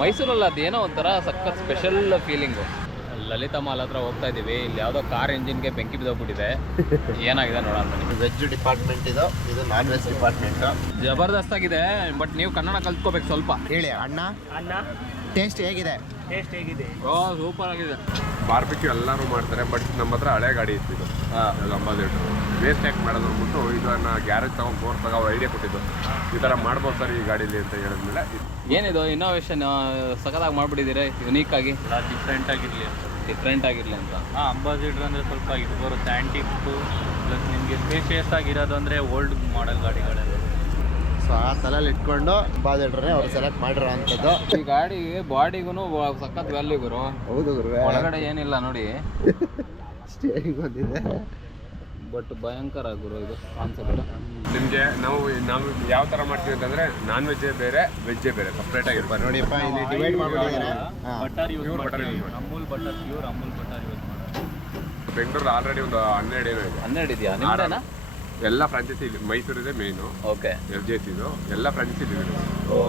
ಮೈಸೂರಲ್ಲಿ ಅದೇನೋ ಒಂಥರ ಸಖತ್ ಸ್ಪೆಷಲ್ ಫೀಲಿಂಗು. ಲಲಿತಾ ಮಾಲ್ ಹತ್ರ ಹೋಗ್ತಾ ಇದ್ದೀವಿ. ಇಲ್ಲಿ ಯಾವುದೋ ಕಾರ್ ಇಂಜಿನ್ಗೆ ಬೆಂಕಿ ಬಿದ್ದೋಗ್ಬಿಟ್ಟಿದೆ. ಏನಾಗಿದೆ ನೋಡೋಣ. ವೆಜ್ ಡಿಪಾರ್ಟ್ಮೆಂಟ್ ಇದು ನಾನ್ ವೆಜ್ ಡಿಪಾರ್ಟ್ಮೆಂಟ್. ಜಬರ್ದಸ್ತ್ ಆಗಿದೆ. ಬಟ್ ನೀವು ಕನ್ನಡ ಕಲ್ತ್ಕೋಬೇಕು ಸ್ವಲ್ಪ. ಹೇಳಿ ಅಣ್ಣ ಟೇಸ್ಟ್ ಹೇಗಿದೆ? ಸೂಪರ್ ಆಗಿದೆ. ಬಾರ್ಬಿಕ್ಯೂ ಎಲ್ಲರೂ ಮಾಡ್ತಾರೆ, ಬಟ್ ನಮ್ಮ ಹತ್ರ ಹಳೆ ಗಾಡಿ ಇತ್ತು ಇದು. ಅಂಬಾಸಿಡರ್ ವೇಸ್ಟ್ ಯಾಕೆ ಮಾಡೋದು ಅಂದ್ಬಿಟ್ಟು ಇದನ್ನು ಗ್ಯಾರೇಜ್ ತಗೊಂಡು ಬೋರ್ ತಗೋ ಐಡಿಯಾ ಕೊಟ್ಟಿದ್ದು. ಈ ಥರ ಮಾಡ್ಬೋದು ಸರ್ ಈ ಗಾಡೀಲಿ ಅಂತ ಹೇಳಿದ್ಮೇಲೆ ಏನಿದು ಇನ್ನೋವೇಷನ್ ಸಖತ್ತಾಗಿ ಮಾಡ್ಬಿಟ್ಟಿದ್ದೀರಿ. ಯುನೀಕ್ ಆಗಿ ಡಿಫ್ರೆಂಟ್ ಆಗಿರಲಿ ಅಂತ. ಅಂಬಾಸಿಡರ್ ಅಂದರೆ ಸ್ವಲ್ಪ ಇದು ಬರುತ್ತೆ ಆ್ಯಂಟಿಕ್ಕು, ಪ್ಲಸ್ ನಿಮಗೆ ಸ್ಪೇಷಿಯಸ್ ಆಗಿರೋದು ಅಂದರೆ ಓಲ್ಡ್ ಮಾಡೆಲ್ ಗಾಡಿಗಳೆಲ್ಲ. ಸೊ ಆ ತಲೆಯಲ್ಲಿ ಇಟ್ಕೊಂಡು ಅಂಬಾಸಿಡರ್ನೇ ಅವ್ರು ಸೆಲೆಕ್ಟ್ ಮಾಡಿರೋ ಅಂಥದ್ದು. ಈ ಗಾಡಿಗೆ ಬಾಡಿಗೂ ಸಖತ್ ವ್ಯಾಲ್ಯೂ ಗುರು. ಹೌದು ಗುರು, ಒಳಗಡೆ ಏನಿಲ್ಲ ನೋಡಿ. ಸ್ಟೇರಿಂಗ್ ಬಂದಿದೆ, ಬಟ್ ಭಯಂಕರ ಗುರು ಇದು ಕಾನ್ಸೆಪ್ಟ್. ನಿಮಗೆ ನಾವು ಯಾವ ಥರ ಮಾಡ್ತೀವಿ ಅಂತಂದರೆ ನಾನ್ ವೆಜ್ಜೇ ಬೇರೆ ವೆಜ್ಜೇ ಬೇರೆ ಸಪ್ರೇಟಾಗಿರ್ಬೋದು. ನೋಡಿಯಪ್ಪ ಇಲ್ಲಿ ಡಿವೈಡ್ ಮಾಡಿಬಿಟ್ಟಿದ್ದಾರೆ. ಬಟರ್ ಯೂಸ್ ಪ್ಯೂರ್ ಬಟರ್ ಮಾಡ್ತೀವಿ, ಯೂಸ್ ಮಾಡಿ. Amul butter, pure Amul butter use ಮಾಡೋದು. ಬೆಂಗಳೂರು ಆಲ್ರೆಡಿ ಒಂದು 12 ಏನೋ ಇದೆ. 12 ಇದೆಯಾ ನಿಮ್ಮದೇನಾ? ಎಲ್ಲ ಫ್ರಾಂಚೈಸಿ ಇಲ್ಲಿ ಮೈಸೂರಿದೆ ಮೇಯ್ನು. ಓಕೆ. FJC ಇದು ಎಲ್ಲ ಫ್ರಾಂಚೈಸಿ ಇದೆ.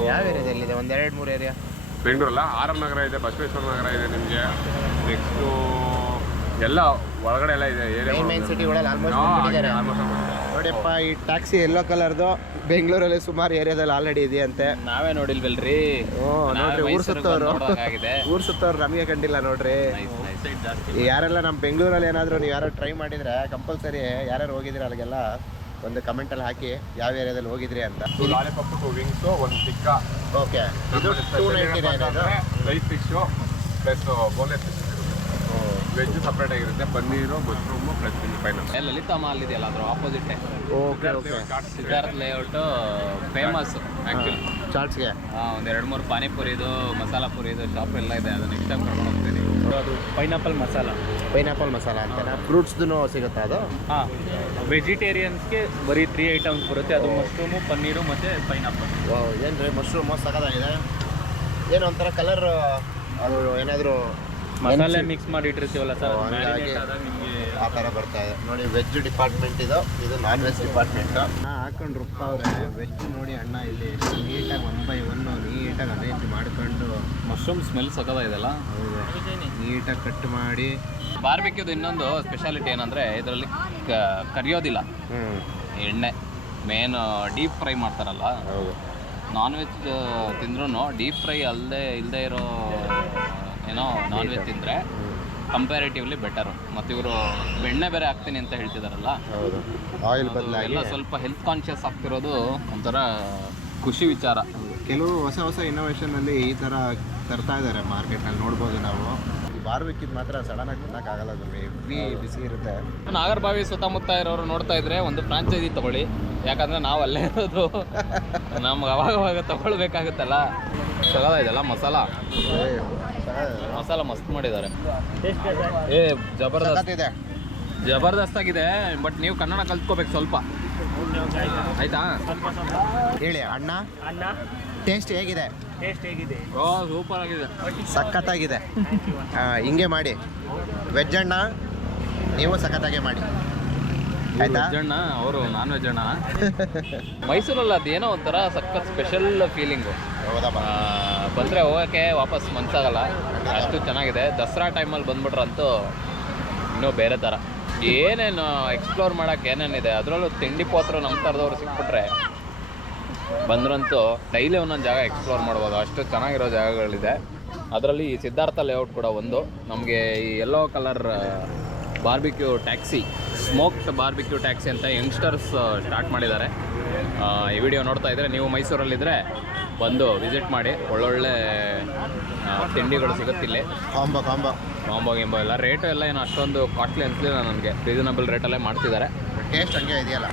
ಯಾವ ಏರಿಯಾದಲ್ಲಿದೆ? ಒಂದು 2-3 ಏರಿಯಾ ಬೆಂಗಳೂರಲ್ಲ, ಆರ್ ನಗರ ಇದೆ, ಬಸವೇಶ್ವರ ನಗರ ಇದೆ ನಿಮಗೆ. ನೆಕ್ಸ್ಟು ಎಲ್ಲ ಒಳಗಡೆ ಎಲ್ಲ ಇದೆ ಏರಿಯಾ. ಮೈನ್ ಸಿಟಿಗಳಲ್ಲಿ ಆಲ್ಮೋಸ್ಟ್ ನೋಡಿಯಪ್ಪ ಈ ಟ್ಯಾಕ್ಸಿ ಎಲ್ಲೋ ಕಲರ್ದು ಬೆಂಗಳೂರಲ್ಲಿ ಸುಮಾರು ಏರಿಯಾದಲ್ಲಿ ಆಲ್ರೆಡಿ ಇದೆಯಂತೆ. ನಾವೇ ನೋಡಿಲ್ವಲ್ರಿ. ನೋಡ್ರಿ ಊರು ಸುತ್ತವ್ರು ನಮಗೆ ಕಂಡಿಲ್ಲ ನೋಡ್ರಿ. ಯಾರೆಲ್ಲ ನಮ್ಮ ಬೆಂಗಳೂರಲ್ಲಿ ಏನಾದರೂ ನೀವು ಯಾರು ಟ್ರೈ ಮಾಡಿದ್ರೆ ಕಂಪಲ್ಸರಿ ಯಾರ್ಯಾರು ಹೋಗಿದ್ರಿ ಅಲ್ಲಿಗೆಲ್ಲ ಒಂದು ಕಮೆಂಟಲ್ಲಿ ಹಾಕಿ ಯಾವ ಏರಿಯಾದಲ್ಲಿ ಹೋಗಿದ್ರಿ ಅಂತ. ಲಾಲಿಪಾಪ್ 2 ವಿಂಗ್ಸು, ಒಂದು ಚಿಕ್ಕ. ಓಕೆ, ಇದು 299 rice fish plus boneless fish. Veg separate ಆಗಿರುತ್ತೆ, paneer, mushroom plus pineapple. Lalitha mall ಇದೆಯಲ್ಲ ಅದ್ರ opposite. Okay okay. Siddhartha layout famous actually ಚಾಟ್ಸ್ಗೆ. ಒಂದು 2-3 ಪಾನಿಪುರಿದು ಮಸಾಲ ಪುರಿದು ಶಾಪ್ ಎಲ್ಲ ಇದೆ. ಅದು ನೆಕ್ಸ್ಟ್ ಟೈಮ್ ಕರ್ಕೊಂಡು ಹೋಗ್ತೀನಿ. ಅದು ಪೈನಾಪಲ್ ಮಸಾಲ ಅಂತೇನಾ? ಫ್ರೂಟ್ಸ್ದು ಸಿಗುತ್ತಾ ಅದು? ಹಾಂ, ವೆಜಿಟೇರಿಯನ್ಸ್ಗೆ ಬರೀ 3 ಐಟಮ್ಸ್ ಬರುತ್ತೆ. ಅದು ಮಶ್ರೂಮು, ಪನ್ನೀರು ಮತ್ತು ಪೈನಾಪಲ್. ಏನು ರೀ ಮಶ್ರೂಮು ಸಖತ್ತಾಗಿದೆ. ಏನು ಒಂಥರ ಕಲರ್ ಅದು ಏನಾದರೂ ಮಸಾಲೆ ಮಿಕ್ಸ್ ಮಾಡಿ ಇಟ್ಟಿರ್ತೀವಲ್ಲ ಸರ್, ನಿಮಗೆ ಆ ಥರ ಬರ್ತಾ ಇದೆ ನೋಡಿ. ವೆಜ್ ಡಿಪಾರ್ಟ್ಮೆಂಟ್ ಇದು ನಾನ್ ವೆಜ್ ಡಿಪಾರ್ಟ್ಮೆಂಟ್. ಹಾಕೊಂಡು ರುಬ್ತಾವ್ರೆ ವೆಜ್ ನೋಡಿ ಅಣ್ಣ. ಇಲ್ಲಿ ನೀಟಾಗಿ 1 by 1 ನೀಟಾಗಿ ಅರೇಂಜ್ ಮಾಡ್ಕೊಂಡು. ಮಶ್ರೂಮ್ ಸ್ಮೆಲ್ ಸಖತ್ತಾಗಿದೆಲ್ಲ. ಹೌದು, ನೀಟಾಗಿ ಕಟ್ ಮಾಡಿ. ಬಾರ್ಬಿಕ್ಯೂದು ಇನ್ನೊಂದು ಸ್ಪೆಷಾಲಿಟಿ ಏನಂದರೆ ಇದರಲ್ಲಿ ಕರಿಯೋದಿಲ್ಲ ಎಣ್ಣೆ. ಮೇನ್ ಡೀಪ್ ಫ್ರೈ ಮಾಡ್ತಾರಲ್ಲ. ಹೌದು, ನಾನ್ ವೆಜ್ ತಿಂದ್ರೂ ಡೀಪ್ ಫ್ರೈ ಇಲ್ಲದೆ ಇರೋ ಏನೋ ನಾನ್ ವೆಜ್ ತಿಂದರೆ ಕಂಪ್ಯಾರಿಟಿವ್ಲಿ ಬೆಟರು. ಮತ್ತು ಇವರು ಬೆಣ್ಣೆ ಬೇರೆ ಹಾಕ್ತೀನಿ ಅಂತ ಹೇಳ್ತಿದಾರಲ್ಲ. ಹೌದು, ಆಯಿಲ್ ಬದಲಾಗಿ ಎಲ್ಲ ಸ್ವಲ್ಪ ಹೆಲ್ತ್ ಕಾನ್ಷಿಯಸ್ ಆಗ್ತಿರೋದು ಒಂಥರ ಖುಷಿ ವಿಚಾರ. ಕೆಲವು ಹೊಸ ಇನ್ನೋವೇಷನಲ್ಲಿ ಈ ಥರ ತರ್ತಾ ಇದ್ದಾರೆ ಮಾರ್ಕೆಟ್ನಲ್ಲಿ, ನೋಡ್ಬೋದು ನಾವು. ಬಾರ್ಬಿಕ್ಕಿದ್ ಮಾತ್ರ ಸಡನ್ನಾಗಿ ತಿನ್ನೋಕ್ಕಾಗಲ್ಲ, ಅದು ಹೆವಿ ಬಿಸಿ ಇರುತ್ತೆ. ನಾಗರಬಾವಿ ಸುತ್ತಮುತ್ತ ಇರೋರು ನೋಡ್ತಾ ಇದ್ರೆ ಒಂದು ಫ್ರಾಂಚೈಸಿ ತಗೊಳ್ಳಿ. ಯಾಕಂದರೆ ನಾವು ಅಲ್ಲೇ ಇರೋದು, ನಮ್ಗೆ ಅವಾಗ ತಗೊಳ್ಬೇಕಾಗುತ್ತಲ್ಲ. ಇದೆಲ್ಲ ಮಸಾಲ ಮಸ್ತ್ ಮಾಡಿದ್ದಾರೆ. ಜಬರ್ದಸ್ತ್ ಆಗಿದೆ. ಬಟ್ ನೀವು ಕನ್ನಡ ಕಲ್ತ್ಕೋಬೇಕು ಸ್ವಲ್ಪ, ಆಯ್ತಾ? ಹೇಳಿ ಅಣ್ಣ ಟೇಸ್ಟ್ ಹೇಗಿದೆ? ಸೂಪರ್ ಆಗಿದೆ, ಸಖತ್ತಾಗಿದೆ. ಹಿಂಗೆ ಮಾಡಿ ವೆಜ್ ಅಣ್ಣ, ನೀವು ಸಖತ್ತಾಗೆ ಮಾಡಿ ಆಯ್ತಾ? ವೆಜ್ ಅಣ್ಣ, ಅವರು ನಾನ್ ವೆಜ್ ಅಣ್ಣ. ಮೈಸೂರಲ್ಲಿ ಅದೇನೋ ಒಂಥರ ಸಖತ್ ಸ್ಪೆಷಲ್ ಫೀಲಿಂಗು. ಬಂದರೆ ಹೋಗೋಕ್ಕೆ ವಾಪಸ್ ಮನ್ಸಾಗಲ್ಲ, ಅಷ್ಟು ಚೆನ್ನಾಗಿದೆ. ದಸರಾ ಟೈಮಲ್ಲಿ ಬಂದ್ಬಿಟ್ರಂತೂ ಇನ್ನೂ ಬೇರೆ ಥರ. ಏನೇನು ಎಕ್ಸ್ಪ್ಲೋರ್ ಮಾಡೋಕ್ಕೆ ಏನೇನಿದೆ, ಅದರಲ್ಲೂ ತಿಂಡಿ ಪೋತ್ರು ನಮ್ಮ ಥರದವ್ರು ಸಿಕ್ಬಿಟ್ರೆ ಬಂದ್ರಂತೂ ಡೈಲಿ ಒಂದೊಂದು ಜಾಗ ಎಕ್ಸ್ಪ್ಲೋರ್ ಮಾಡ್ಬೋದು. ಅಷ್ಟು ಚೆನ್ನಾಗಿರೋ ಜಾಗಗಳಿದೆ. ಅದರಲ್ಲಿ ಈ ಸಿದ್ಧಾರ್ಥ ಲೇಔಟ್ ಕೂಡ ಒಂದು. ನಮಗೆ ಈ yellow colour barbecue taxi, smoked barbecue taxi ಅಂತ ಯಂಗ್ಸ್ಟರ್ಸ್ ಸ್ಟಾರ್ಟ್ ಮಾಡಿದ್ದಾರೆ. ಈ ವಿಡಿಯೋ ನೋಡ್ತಾ ಇದ್ದರೆ ನೀವು ಮೈಸೂರಲ್ಲಿದ್ದರೆ ಬಂದು ವಿಸಿಟ್ ಮಾಡಿ. ಒಳ್ಳೊಳ್ಳೆ ತಿಂಡಿಗಳು ಸಿಗುತ್ತಿಲ್ಲ. ಕಾಂಬೋ ಗಿಂಬೋ ಎಲ್ಲ ರೇಟು ಎಲ್ಲ ಏನು ಅಷ್ಟೊಂದು ಕಾಸ್ಟ್ಲಿ ಅನಿಸಲಿಲ್ಲ ನನಗೆ. ರೀಸನಬಲ್ ರೇಟಲ್ಲೇ ಮಾಡ್ತಿದ್ದಾರೆ. ಟೇಸ್ಟ್ ಹಂಗೆ ಇದೆಯಲ್ಲ.